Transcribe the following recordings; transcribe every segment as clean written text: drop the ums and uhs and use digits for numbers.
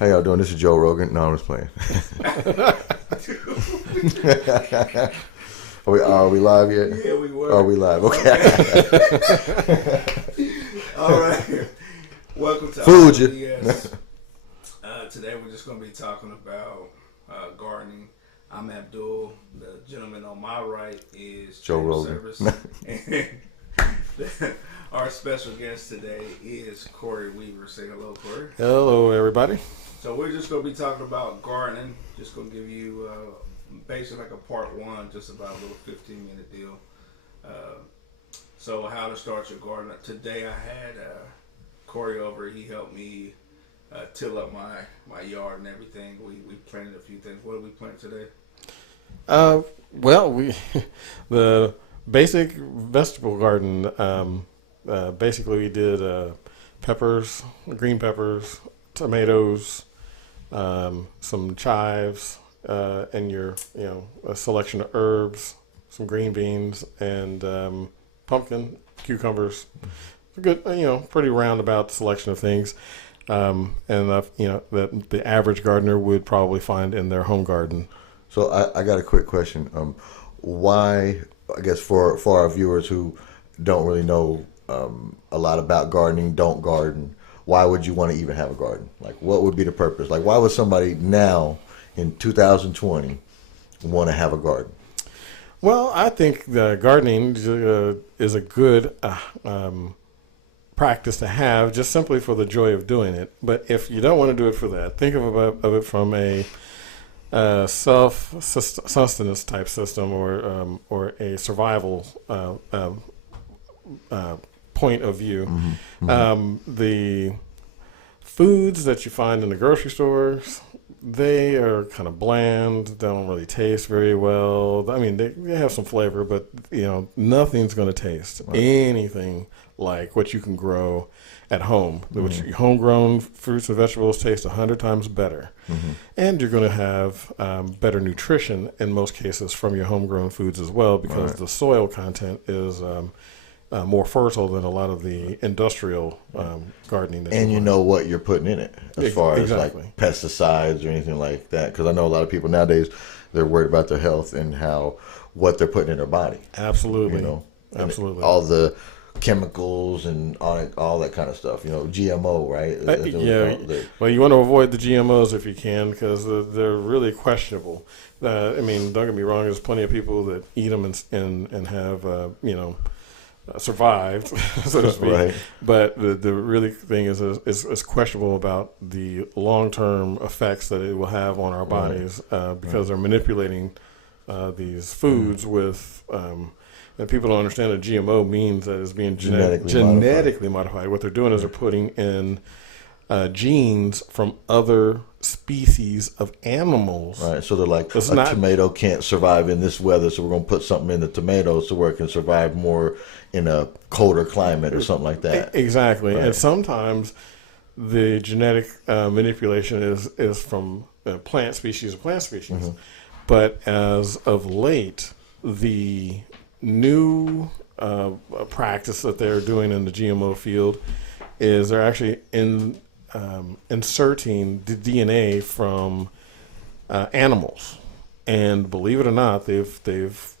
How y'all doing? This is Joe Rogan. No, I'm just playing. Are we live yet? Yeah, we were. Are we live? Okay. All right. Welcome to Fooled you. RBS. Today we're just going to be talking about gardening. I'm Abdul. The gentleman on my right is Joe James Rogan. Service. And our special guest today is Corey Weaver. Say hello, Corey. Hello, everybody. So we're just going to be talking about gardening. Just going to give you basically like a part one, just about a little 15-minute deal. So how to start your garden. Today I had Corey over. He helped me till up my yard and everything. We planted a few things. What did we plant today? Well, the basic vegetable garden. Basically, we did peppers, green peppers, tomatoes, some chives, and a selection of herbs, some green beans, and pumpkin, cucumbers. A good, pretty roundabout selection of things. And that the average gardener would probably find in their home garden. So I got a quick question. Why, I guess for our viewers who don't really know a lot about gardening, don't garden, why would you want to even have a garden? Like, what would be the purpose? Like, why would somebody now in 2020 want to have a garden? Well, I think the gardening is a good practice to have, just simply for the joy of doing it. But if you don't want to do it for that, think of it from a self-sustenance type system or a survival point of view. Mm-hmm. The foods that you find in the grocery stores, they are kind of bland. They don't really taste very well. I mean, they have some flavor, but nothing's going to taste anything like what you can grow at home. Which homegrown fruits and vegetables taste 100 times better, and you're going to have better nutrition in most cases from your homegrown foods as well, because the soil content is more fertile than a lot of the industrial gardening. And you know what you're putting in it as far as exactly. like pesticides or anything like that. Because I know a lot of people nowadays, they're worried about their health and what they're putting in their body. Absolutely. And Absolutely. all the chemicals and all that kind of stuff. GMO, right? Well, you want to avoid the GMOs if you can, because they're really questionable. Don't get me wrong. There's plenty of people that eat them and have survived, so to speak. Right. But the really thing is questionable about the long-term effects that it will have on our bodies, because they're manipulating these foods with. And people don't understand that GMO means that it's being genetically modified. What they're doing is they're putting in genes from other species of animals. Right, so they're like, tomato can't survive in this weather, so we're going to put something in the tomato so where it can survive more in a colder climate or something like that. Exactly. Right. And sometimes the genetic manipulation is from plant species. But as of late, the new practice that they're doing in the GMO field is they're actually inserting the DNA from animals, and believe it or not, they've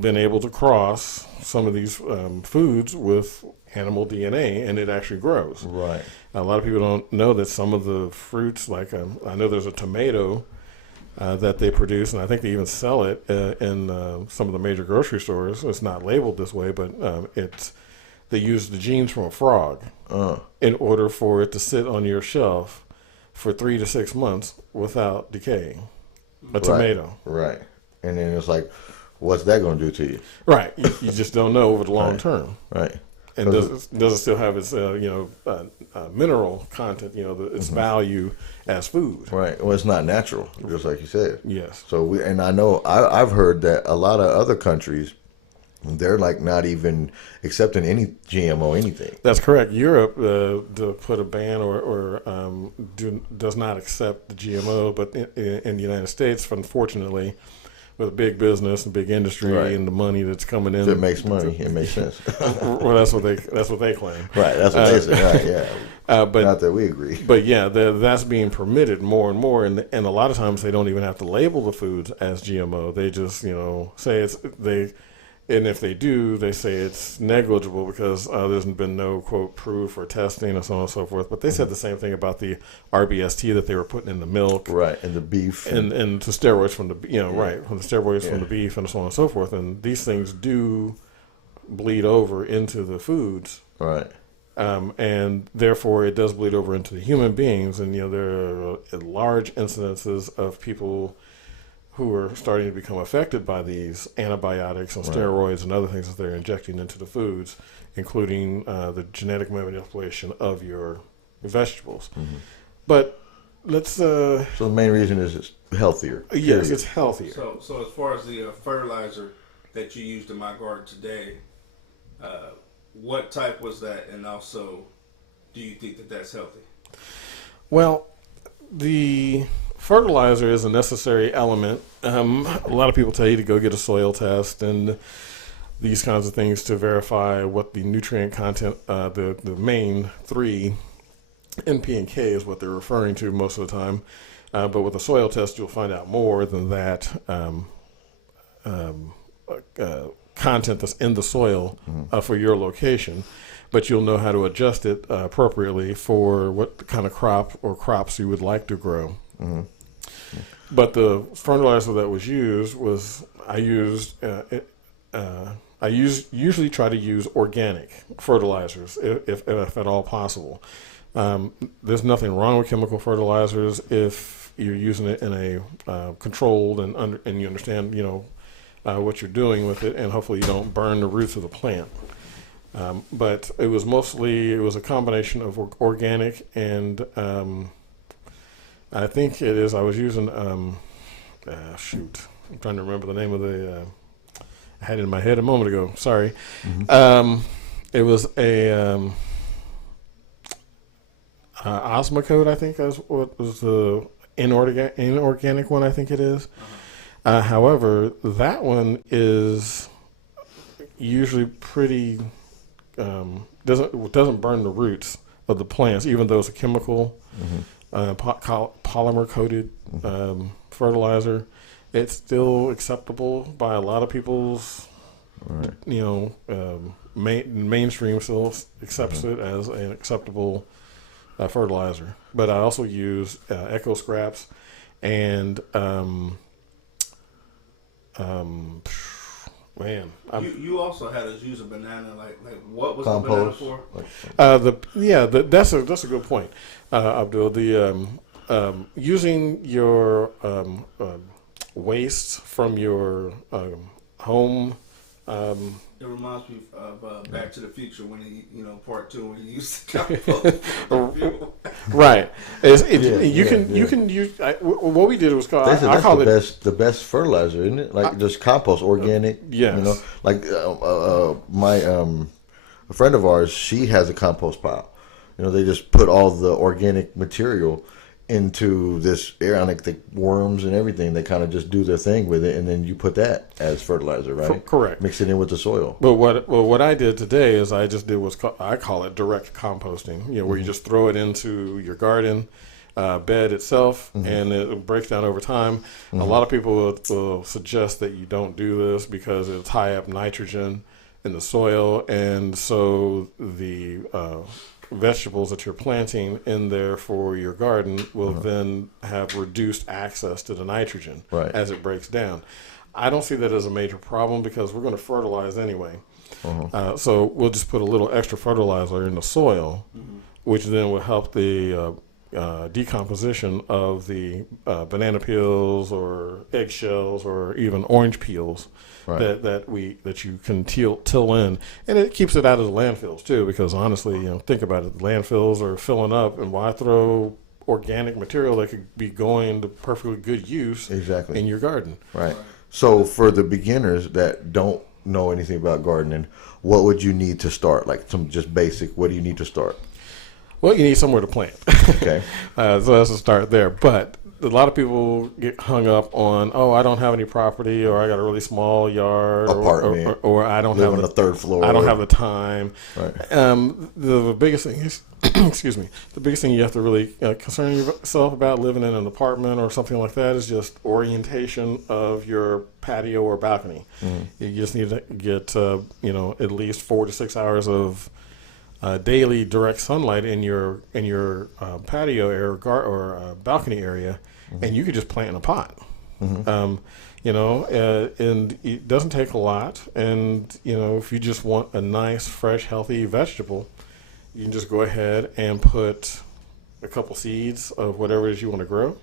been able to cross some of these foods with animal DNA, and it actually grows. Right. A lot of people don't know that some of the fruits, like I know there's a tomato that they produce, and I think they even sell it in some of the major grocery stores. It's not labeled this way, but they use the genes from a frog in order for it to sit on your shelf for 3 to 6 months without decaying. Tomato. Right. And then it's like, what's that going to do to you? Right. You just don't know over the long term. Right. And does it still have its mineral content, its value as food? Right. Well, it's not natural, just like you said. Yes. So I know I've heard that a lot of other countries, they're like not even accepting any GMO anything. That's correct. Europe to put a ban or does not accept the GMO, but in the United States, unfortunately, with big business and big industry Right. and the money that's coming in. If it makes money, it makes sense. Well, that's what they claim. Right, that's what they say. Right, yeah. But Not that we agree. But yeah, that's being permitted more and more, and a lot of times they don't even have to label the foods as GMO. They just say and if they do, they say it's negligible because there's been no quote proof or testing and so on and so forth. But they said the same thing about the RBST that they were putting in the milk, Right, and the beef. and the steroids from the from the steroids from the beef and so on and so forth. And these things do bleed over into the foods. Right. And therefore it does bleed over into the human beings, and there are large incidences of people who are starting to become affected by these antibiotics and steroids and other things that they're injecting into the foods, including the genetic manipulation of your vegetables. Mm-hmm. But let's So the main reason is it's healthier. yes, period. it's healthier. So as far as the fertilizer that you used in my garden today, what type was that, and also, do you think that that's healthy? Well, the fertilizer is a necessary element. A lot of people tell you to go get a soil test and these kinds of things to verify what the nutrient content, the main three, NP and K is what they're referring to most of the time. But with a soil test, you'll find out more than that content that's in the soil for your location. But you'll know how to adjust it appropriately for what kind of crop or crops you would like to grow. Mm-hmm. But the fertilizer that was used I usually try to use organic fertilizers if at all possible. There's nothing wrong with chemical fertilizers if you're using it in a controlled and you understand what you're doing with it, and hopefully you don't burn the roots of the plant. But it was a combination of organic and I think it is. I was using I'm trying to remember the name of the. I had it in my head a moment ago. Sorry. Mm-hmm. It was a Osmocote, I think, is what was the inorganic one. I think it is. However, that one is usually pretty doesn't burn the roots of the plants, even though it's a chemical. Mm-hmm. Polymer coated fertilizer. It's still acceptable by a lot of people's, mainstream still accepts it as an acceptable fertilizer. But I also use Eco Scraps and you also had us use a banana. Like what was Compost. the banana for? that's a good point, Abdul. The using your wastes from your home. It reminds me of Back to the Future when he, part 2 when he used the compost. Right. You Yeah. can use. What we did was called. They said I that's call it. the best fertilizer, isn't it? Like just compost, organic. Yes. Like my a friend of ours, she has a compost pile. They just put all the organic material into this area, like the worms and everything. They kind of just do their thing with it, and then you put that as fertilizer, right? Correct. Mix it in with the soil. But what I did today is I just did I call it direct composting. Where you just throw it into your garden bed itself, and it breaks down over time. A lot of people will suggest that you don't do this because it'll tie up nitrogen in the soil, and so the vegetables that you're planting in there for your garden will then have reduced access to the nitrogen as it breaks down. I don't see that as a major problem because we're going to fertilize anyway. So we'll just put a little extra fertilizer in the soil, which then will help the decomposition of the banana peels or eggshells or even orange peels that you can till in, and it keeps it out of the landfills too. Because honestly, think about it, the landfills are filling up, and why throw organic material that could be going to perfectly good use in your garden? Right. So for the beginners that don't know anything about gardening, what would you need to start? Like some just basic. What do you need to start? Well, you need somewhere to plant. Okay. So that's a start there. But a lot of people get hung up on, oh, I don't have any property, or I got a really small yard, Apartment. or I don't Live have on the third floor. I don't have the time. Right. The biggest thing is, excuse me, the biggest thing you have to really concern yourself about living in an apartment or something like that is just orientation of your patio or balcony. You just need to get at least 4 to 6 hours of daily direct sunlight in your patio area or balcony area, and you could just plant in a pot. And it doesn't take a lot. And if you just want a nice, fresh, healthy vegetable, you can just go ahead and put a couple seeds of whatever it is you want to grow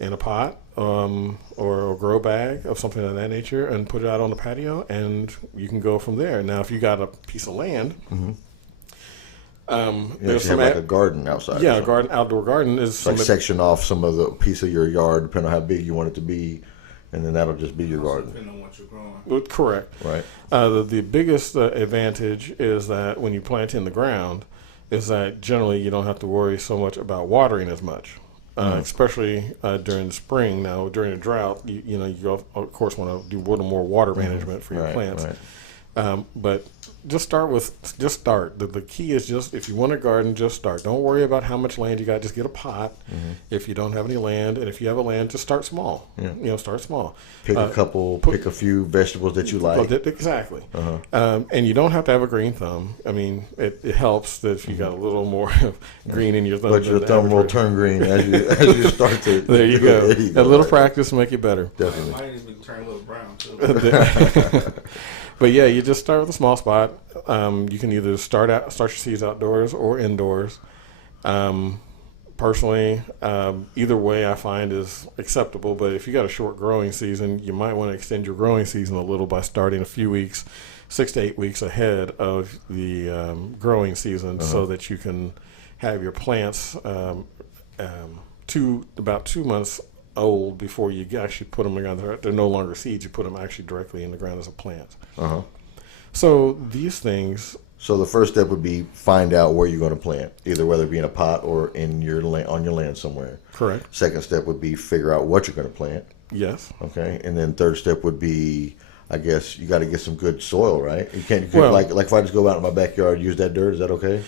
in a pot or a grow bag of something of that nature, and put it out on the patio, and you can go from there. Now, if you got a piece of land. There's some like a garden outside. Yeah, outdoor garden is like section off some of the piece of your yard, depending on how big you want it to be, and then that'll just be your garden. Depending on what you're growing. Correct. Right. The biggest advantage is that when you plant in the ground, is that generally you don't have to worry so much about watering as much, especially during the spring. Now, during a drought, you of course want to do a little more water management for your plants. Right. But just start. The key is just, if you want a garden, just start. Don't worry about how much land you got. Just get a pot if you don't have any land. And if you have a land, just start small. Start small. Pick pick a few vegetables that you like. Exactly. And you don't have to have a green thumb. I mean, it helps that if you got a little more green in your thumb. But your thumb will turn green as you start to. There you go. A little practice will make it better. Definitely. Mine even turn a little brown too. But yeah, you just start with a small spot. You can either start your seeds outdoors or indoors. Personally, either way I find is acceptable. But if you got a short growing season, you might want to extend your growing season a little by starting a few weeks, 6 to 8 weeks ahead of the growing season, so that you can have your plants about 2 months old before you actually put them in the ground. They're no longer seeds. You put them actually directly in the ground as a plant. So these things. So the first step would be find out where you're going to plant, either whether it be in a pot or in your land, on your land somewhere. Correct. Second step would be figure out what you're going to plant. Yes. Okay. And then third step would be, I guess, you got to get some good soil, right? You can't like if I just go out in my backyard and use that dirt, is that okay?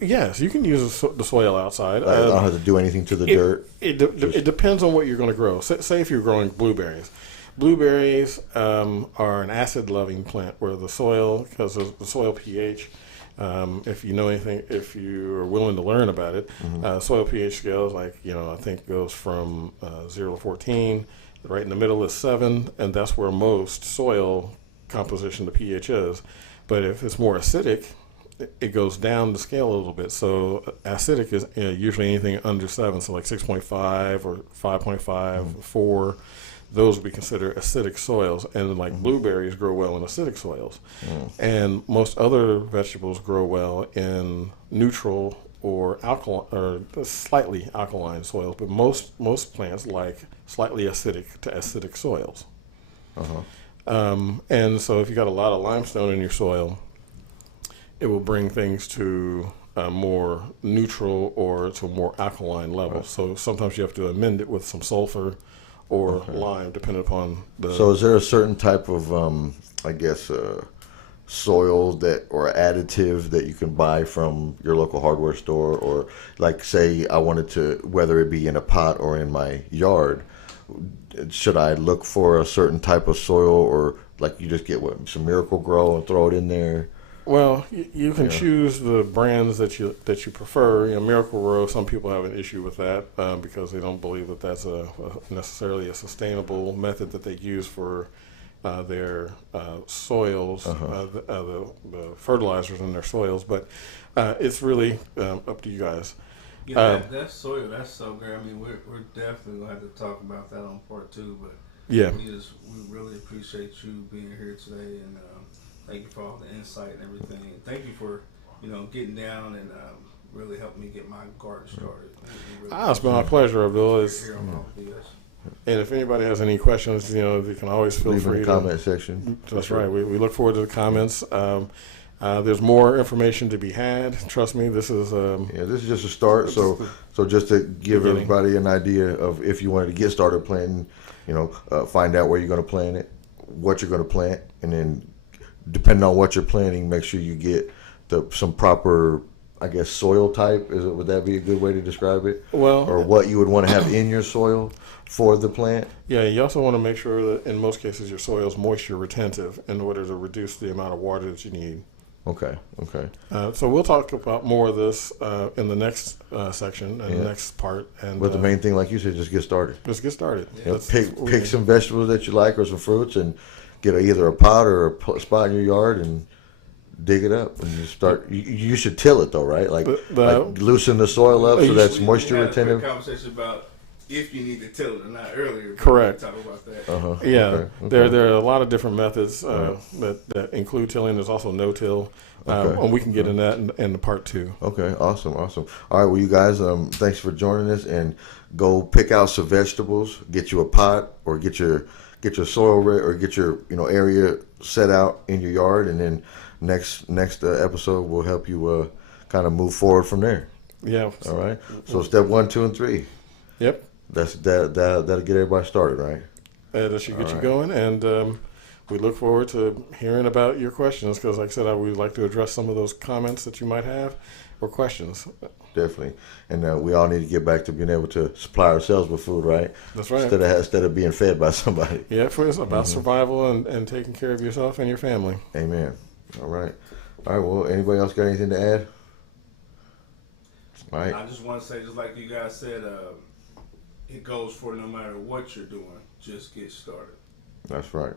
Yes, you can use the soil outside. I don't have to do anything to the dirt. It depends on what you're going to grow. Say if you're growing blueberries. Blueberries are an acid-loving plant where the soil, because of the soil pH, if you know anything, if you are willing to learn about it, soil pH scales, I think goes from 0 to 14. Right in the middle is 7, and that's where most soil composition, the pH is. But if it's more acidic, it goes down the scale a little bit. So acidic is usually anything under 7, so like 6.5 or 5.5, 4. Those would be considered acidic soils. And like blueberries grow well in acidic soils. And most other vegetables grow well in neutral or alkaline or slightly alkaline soils, but most plants like slightly acidic to acidic soils. And so if you got a lot of limestone in your soil, it will bring things to a more neutral or to a more alkaline level. So sometimes you have to amend it with some sulfur or lime, depending upon the. So is there a certain type of soil that or additive that you can buy from your local hardware store, or like say I wanted to, whether it be in a pot or in my yard, should I look for a certain type of soil, or like you just get some Miracle Grow and throw it in there? Well, you can choose the brands that you prefer. Miracle Grow, some people have an issue with that because they don't believe that that's necessarily a sustainable method that they use for their soils, the fertilizers in their soils. But it's really up to you guys. That soil, that's so great. I mean, we're definitely gonna have to talk about that on part 2. But yeah, we really appreciate you being here today, and thank you for all the insight and everything. And thank you for getting down and really helping me get my garden started. It's been my pleasure, Abdul. And if anybody has any questions, they can always feel Leave free in the comment section. That's right. We look forward to the comments. There's more information to be had. Trust me, this is Yeah, this is just a start. So just to give Beginning. everybody an idea of if you wanted to get started planting, find out where you're going to plant it, what you're going to plant, and then depending on what you're planting, make sure you get some proper, I guess, soil type. Would that be a good way to describe it? well. Or what you would want to have in your soil for the plant? Yeah, you also want to make sure that in most cases your soil is moisture retentive in order to reduce the amount of water that you need. Okay. So we'll talk about more of this in the next section and the next part. And But the main thing, like you said, just get started. let's get started. Pick some vegetables that you like or some fruits and get either a pot or a spot in your yard and dig it up and just start. You should till it though, right? Like loosen the soil up so that's moisture We had a quick retentive. conversation about if you need to till it or not earlier. but Correct. we'll talk about that. Yeah, Okay. there are a lot of different methods that include tilling. There's also no-till, and we can get in that in the part 2. Okay, awesome. All right, well, you guys, thanks for joining us, and go pick out some vegetables. Get you a pot, or get your soil ready, or get your area set out in your yard, and then next episode will help you kind of move forward from there. Yeah. All right. So step 1, 2, and 3. Yep. That'll get everybody started, right? That should get you going, and we look forward to hearing about your questions because, like I said, we'd like to address some of those comments that you might have or questions. Definitely. And we all need to get back to being able to supply ourselves with food, right? That's right. Instead of being fed by somebody. Yeah, it's about survival and taking care of yourself and your family. Amen. All right. Well, anybody else got anything to add? All right. I just want to say, just like you guys said, it goes for no matter what you're doing, just get started. That's right.